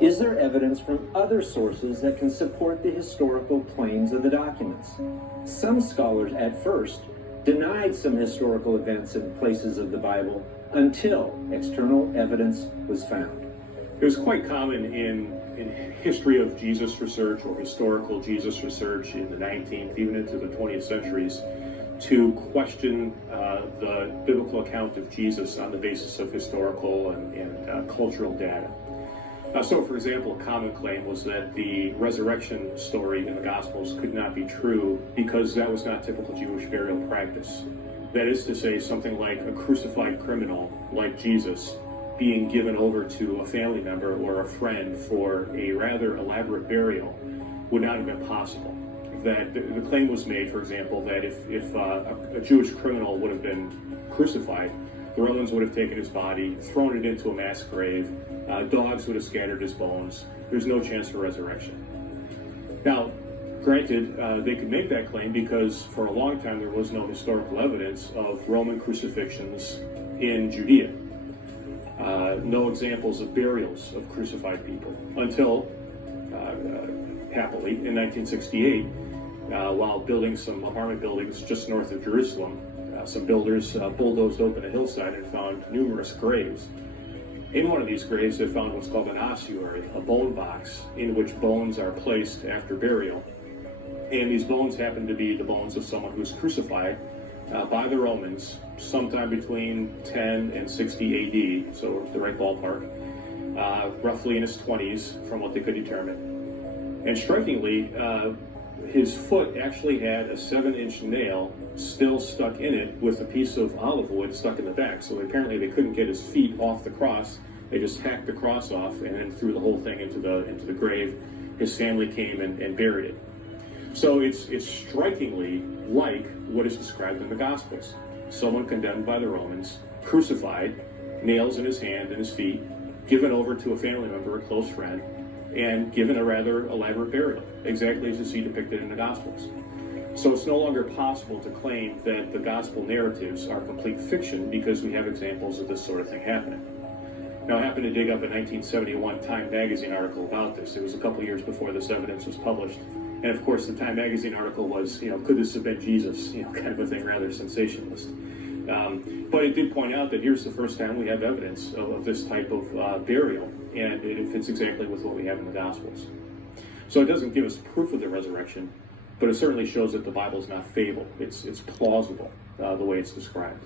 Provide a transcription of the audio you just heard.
Is there evidence from other sources that can support the historical claims of the documents? Some scholars at first denied some historical events and places of the Bible until external evidence was found. It was quite common in history of Jesus research or historical Jesus research in the 19th, even into the 20th centuries, to question the biblical account of Jesus on the basis of historical and cultural data. So, for example, a common claim was that the resurrection story in the Gospels could not be true because that was not typical Jewish burial practice. That is to say, something like a crucified criminal like Jesus being given over to a family member or a friend for a rather elaborate burial would not have been possible. That the claim was made, for example, that if a Jewish criminal would have been crucified, the Romans would have taken his body, thrown it into a mass grave, dogs would have scattered his bones. There's no chance for resurrection. Now, granted, they could make that claim because for a long time there was no historical evidence of Roman crucifixions in Judea. No examples of burials of crucified people until, happily, in 1968, while building some apartment buildings just north of Jerusalem, some builders bulldozed open a hillside and found numerous graves. In one of these graves, they found what's called an ossuary, a bone box in which bones are placed after burial. And these bones happen to be the bones of someone who was crucified by the Romans sometime between 10 and 60 AD, so the right ballpark, roughly in his 20s from what they could determine. And strikingly, his foot actually had a 7-inch nail still stuck in it with a piece of olive wood stuck in the back. So apparently they couldn't get his feet off the cross. They just hacked the cross off and then threw the whole thing into the grave. His family came and buried it. So it's strikingly like what is described in the Gospels. Someone condemned by the Romans, crucified, nails in his hand and his feet, given over to a family member, a close friend, and given a rather elaborate burial, exactly as you see depicted in the Gospels. So it's no longer possible to claim that the Gospel narratives are complete fiction because we have examples of this sort of thing happening. Now, I happened to dig up a 1971 Time magazine article about this. It was a couple years before this evidence was published. And of course, the Time magazine article was, could this have been Jesus? Kind of a thing, rather sensationalist. But it did point out that here's the first time we have evidence of this type of burial, and it fits exactly with what we have in the Gospels. So it doesn't give us proof of the resurrection, but it certainly shows that the Bible is not fable. It's plausible the way it's described.